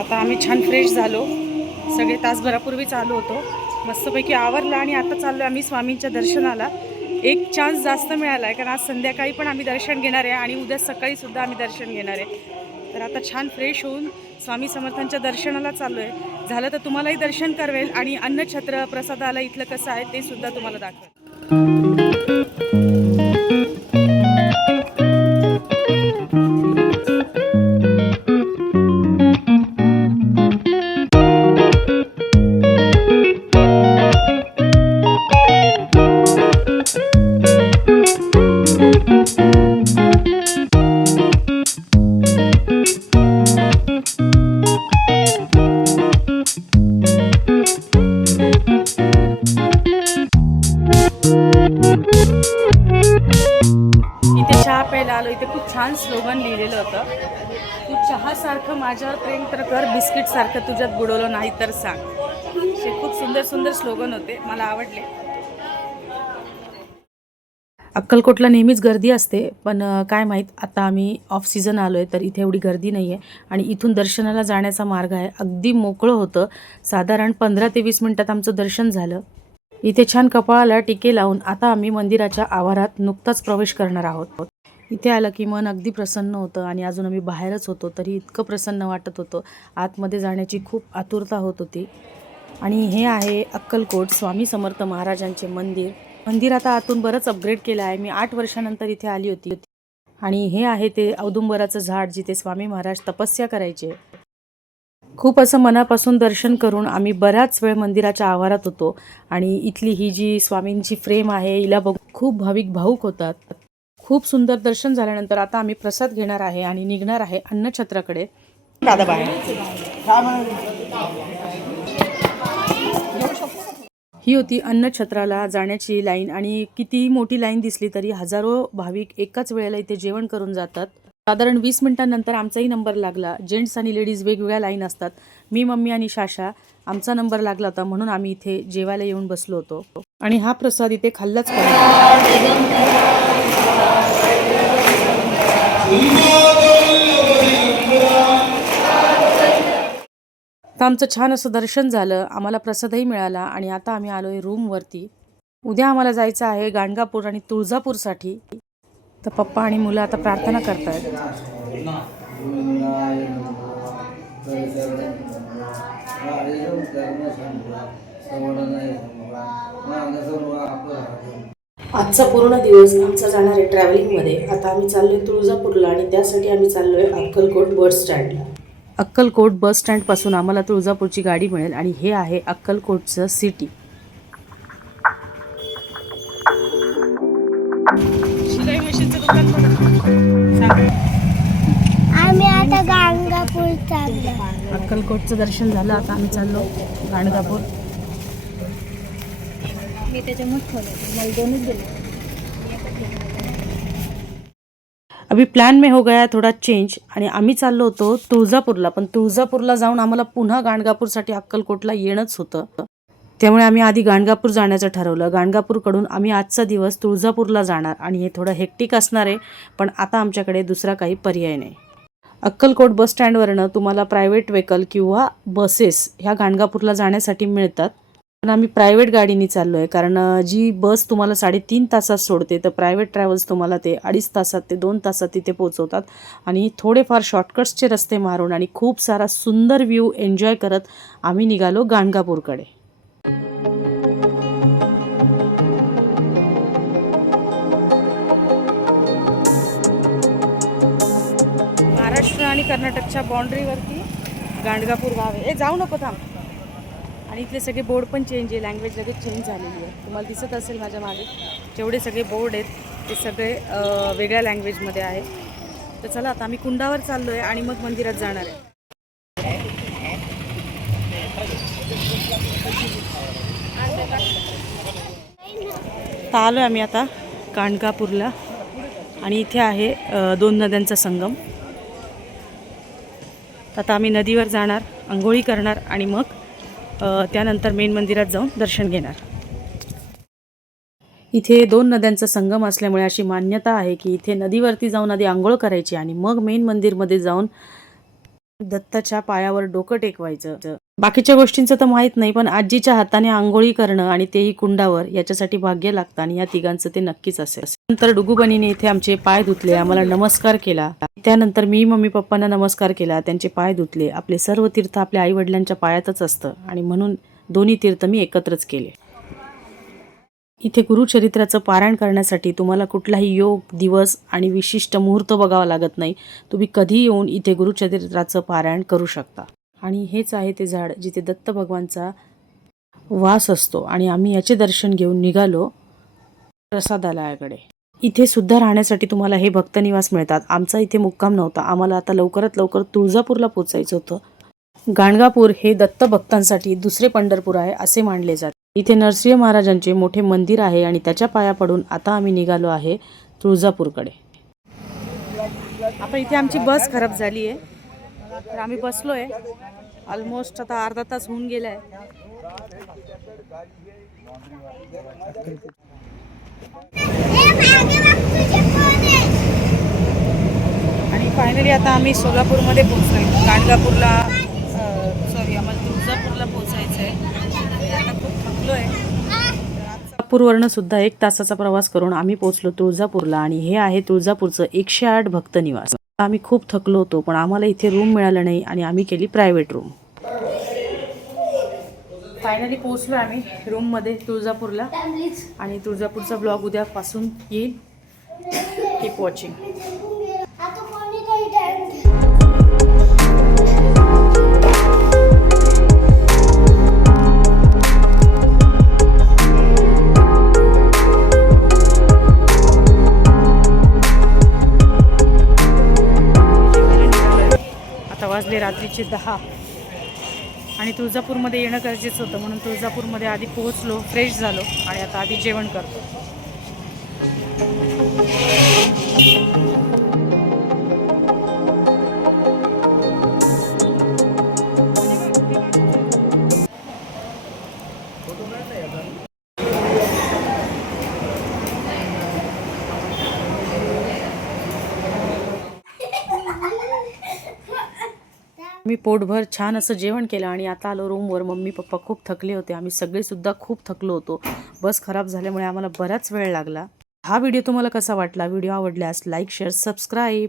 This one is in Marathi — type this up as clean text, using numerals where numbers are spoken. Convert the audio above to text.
आता आम्ही छान फ्रेश झालो, सगळे तासभरापूर्वीच आलो होतो, मस्तपैकी आवरलं आणि आता चाललो आम्ही स्वामींच्या दर्शनाला. एक चान्स जास्त मिळाला आहे, कारण आज संध्याकाळी पण आम्ही दर्शन घेणार आहे आणि उद्या सकाळीसुद्धा आम्ही दर्शन घेणार आहे. तर आता छान फ्रेश होऊन स्वामी समर्थांच्या दर्शनाला चाललो आहे. झालं तर तुम्हालाही दर्शन करवेल आणि अन्नछत्र प्रसादाला इथलं कसं आहे ते सुद्धा तुम्हाला दाखवेल. इथे चहा प्यायला आलो. इथे खूप छान स्लोगन लिहिलेलं होतं, तू चहासारखं माझ्यावर प्रेम तर कर, बिस्किटसारखं तुझ्यात बुडवलं नाही तर सांग. असे खूप सुंदर सुंदर स्लोगन होते, मला आवडले. अक्कलकोटला नेहमीच गर्दी असते, पण काय माहीत आता आम्ही ऑफ सीझन आलो आहे तर इथे एवढी गर्दी नाही आहे. आणि इथून दर्शनाला जाण्याचा मार्ग आहे, अगदी मोकळं होतं. साधारण 15 ते 20 मिनटात आमचं दर्शन झालं. इथे छान कपाळाला टिके लावून आता आम्ही मंदिराच्या आवारात नुकताच प्रवेश करणार आहोत. इथे आलं की मन अगदी प्रसन्न होतं आणि अजून आम्ही बाहेरच होतो तरी इतकं प्रसन्न वाटत होतं. आतमध्ये जाण्याची खूप आतुरता होत होती. आणि हे आहे अक्कलकोट स्वामी समर्थ महाराजांचे मंदिर. मंदिर आता आतून बरंच अपग्रेड केलं आहे. मी 8 वर्षानंतर इथे आली होती. आणि हे आहे ते औदुंबराचं झाड जिथे स्वामी महाराज तपस्या करायचे. खूप असं मनापासून दर्शन करून आम्ही बराच वेळ मंदिराच्या आवारात होतो. आणि इथली ही जी स्वामींची फ्रेम आहे हिला बघून खूप भाविक भावुक होतात. खूप सुंदर दर्शन झाल्यानंतर आता आम्ही प्रसाद घेणार आहे आणि निघणार आहे अन्नछत्राकडे. दादा बाहेर ही होती अन्नछत्राला जाण्याची लाईन. आणि किती मोठी लाईन दिसली तरी हजारो भाविक एकाच वेळेला इथे जेवण करून जातात. साधारण 20 मिनिटांनंतर आमचाही नंबर लागला. जेंट्स आणि लेडीज वेगवेगळ्या लाईन असतात. मी, मम्मी आणि शाशा, आमचा नंबर लागला होता म्हणून आम्ही इथे जेवायला येऊन बसलो होतो. आणि हा प्रसाद इथे खाल्लाच पाहिजे. तर आमचं छान असं दर्शन झालं, आम्हाला प्रसादही मिळाला आणि आता आम्ही आलो आहे रूमवरती. उद्या आम्हाला जायचं आहे गाणगापूर आणि तुळजापूरसाठी. तर पप्पा आणि मुलं आता प्रार्थना करतायत. आजचा पूर्ण दिवस आमचा जाणार आहे ट्रॅव्हलिंगमध्ये. आता आम्ही चाललोय तुळजापूरला आणि त्यासाठी आम्ही चाललोय अक्कलकोट बस स्टँडला. अक्कलकोट बस स्टँडपासून आम्हाला तुळजापूरची गाडी मिळेल आणि हे आहे अक्कलकोटचं सिटी. शिलाई मशीनचं दुकान आम्ही आता गाणगापूर चाललो. अक्कलकोटचं दर्शन झालं, आता आम्ही चाललो गाणगापूर. मी त्याच्यामुळे ठेवलं, मला दोनच दिले. अभी प्लॅन में हो गया थोडा चेंज आणि आम्ही चाललो होतो तुळजापूरला. पण तुळजापूरला जाऊन आम्हाला पुन्हा गाणगापूरसाठी अक्कलकोटला येणंच होतं. त्यामुळे आम्ही आधी गाणगापूर जाण्याचं ठरवलं. गाणगापूरकडून आम्ही आजचा दिवस तुळजापूरला जाणार आणि हे थोडं हेक्टिक असणार आहे, पण आता आमच्याकडे दुसरा काही पर्याय नाही. अक्कलकोट बस स्टँडवरनं तुम्हाला प्रायव्हेट व्हेकल किंवा बसेस ह्या गाणगापूरला जाण्यासाठी मिळतात. पण आम्ही प्रायव्हेट गाडीने चाललो आहे, कारण जी बस तुम्हाला 3.5 तासात सोडते तर प्रायव्हेट ट्रॅव्हल्स तुम्हाला ते 2.5 तासात ते 2 तासात तिथे पोहोचवतात. आणि थोडेफार शॉर्टकट्सचे रस्ते मारून आणि खूप सारा सुंदर व्ह्यू एन्जॉय करत आम्ही निघालो गाणगापूरकडे. महाराष्ट्र आणि कर्नाटकच्या बाँड्रीवरती गाणगापूर गाव आहे. जाऊ नको थांब. आणि इथले सगळे बोर्ड पण चेंज आहे, लँग्वेज लगेच चेंज झालेली आहे. तुम्हाला दिसत असेल माझ्या मागे जेवढे सगळे बोर्ड आहेत ते सगळे वेगळ्या लँग्वेजमध्ये आहे. तर चला आता आम्ही कुंडावर चाललो आहे आणि मग मंदिरात जाणार आहे. तर आलो आहे आम्ही आता गाणगापूरला आणि इथे आहे 2 नद्यांचा संगम. आता आम्ही नदीवर जाणार, अंघोळी करणार आणि मग त्यानंतर मेन मंदिरात जाऊन दर्शन घेणार. इथे 2 नद्यांचा संगम असल्यामुळे अशी मान्यता आहे की इथे नदीवरती जाऊन आधी आंघोळ करायची आणि मग मेन मंदिरमध्ये जाऊन दत्ताच्या पायावर डोकं टेकवायचं. बाकीच्या गोष्टींचं तर माहित नाही, पण आजीच्या हाताने आंघोळी करणं आणि तेही कुंडावर, याच्यासाठी भाग्य लागतं आणि या तिघांचं ते नक्कीच असेल. नंतर डुगूबनीने इथे आमचे पाय धुतले, आम्हाला नमस्कार केला. त्यानंतर मी मम्मी पप्पांना नमस्कार केला, त्यांचे पाय धुतले. आपले सर्व तीर्थ आपल्या आई वडिलांच्या पायातच असतं आणि म्हणून दोन्ही तीर्थ मी एकत्रच केले. इथे गुरुचरित्राचं पारायण करण्यासाठी तुम्हाला कुठलाही योग, दिवस आणि विशिष्ट मुहूर्त बघावा लागत नाही. तुम्ही कधी येऊन इथे गुरुचरित्राचं पारायण करू शकता. आणि हेच आहे ते झाड जिथे दत्त भगवानचा वास असतो आणि आम्ही याचे दर्शन घेऊन निघालो प्रसादालयाकडे. इथे सुद्धा राहण्यासाठी तुम्हाला हे भक्तनिवास मिळतात. आमचा इथे मुक्काम नव्हता, आम्हाला आता लवकरात लवकर तुळजापूरला पोचायचं होतं. गाणगापूर हे दत्त भक्तांसाठी दुसरे पंढरपूर आहे असे मानले जाते. इथे नरसिंह महाराजांचे मोठे मंदिर आहे आणि त्याच्या पाया पडून आता आम्ही निघालो आहे तुळजापूरकडे. आता इथे आमची बस खराब झाली आहे, तर आम्ही बसलोय. ऑलमोस्ट आता अर्धा तास होऊन गेलाय. आणि फायनली आता आम्ही सोलापूरमध्ये पोहोचलोय. गाणगापूरला आम्हाला तुळजापूरला पोहोचायचं आहे. आता खूप थकलोय. तुळजापूरवरनं सुद्धा 1 तासाचा प्रवास करून आम्ही पोहोचलो तुळजापूरला आणि हे आहे तुळजापूरचं 108 भक्त निवास. आम्ही खूप थकलो होतो, पण आम्हाला इथे रूम मिळालं नाही आणि आम्ही केली प्रायव्हेट रूम. फायनली पोहोचलो आम्ही रूममध्ये तुळजापूरला आणि तुळजापूरचा ब्लॉग उद्यापासून येईल. Keep watching. आता वाजले रात्रीचे 10 आणि तुळजापूरमध्ये येणं गरजेचं होतं, म्हणून तुळजापूरमध्ये आधी पोहोचलो, फ्रेश झालो आणि आता आधी जेवण करतो. मी पोटभर छान असं जेवण केलं आणि आता आलो रूमवर. मम्मी पप्पा खूप थकले होते, आम्ही सगळेसुद्धा खूप थकलो होतो. बस खराब झाल्यामुळे आम्हाला बराच वेळ लागला. हा व्हिडिओ तुम्हाला कसा वाटला? व्हिडिओ आवडल्यास लाईक, शेअर, सबस्क्राईब.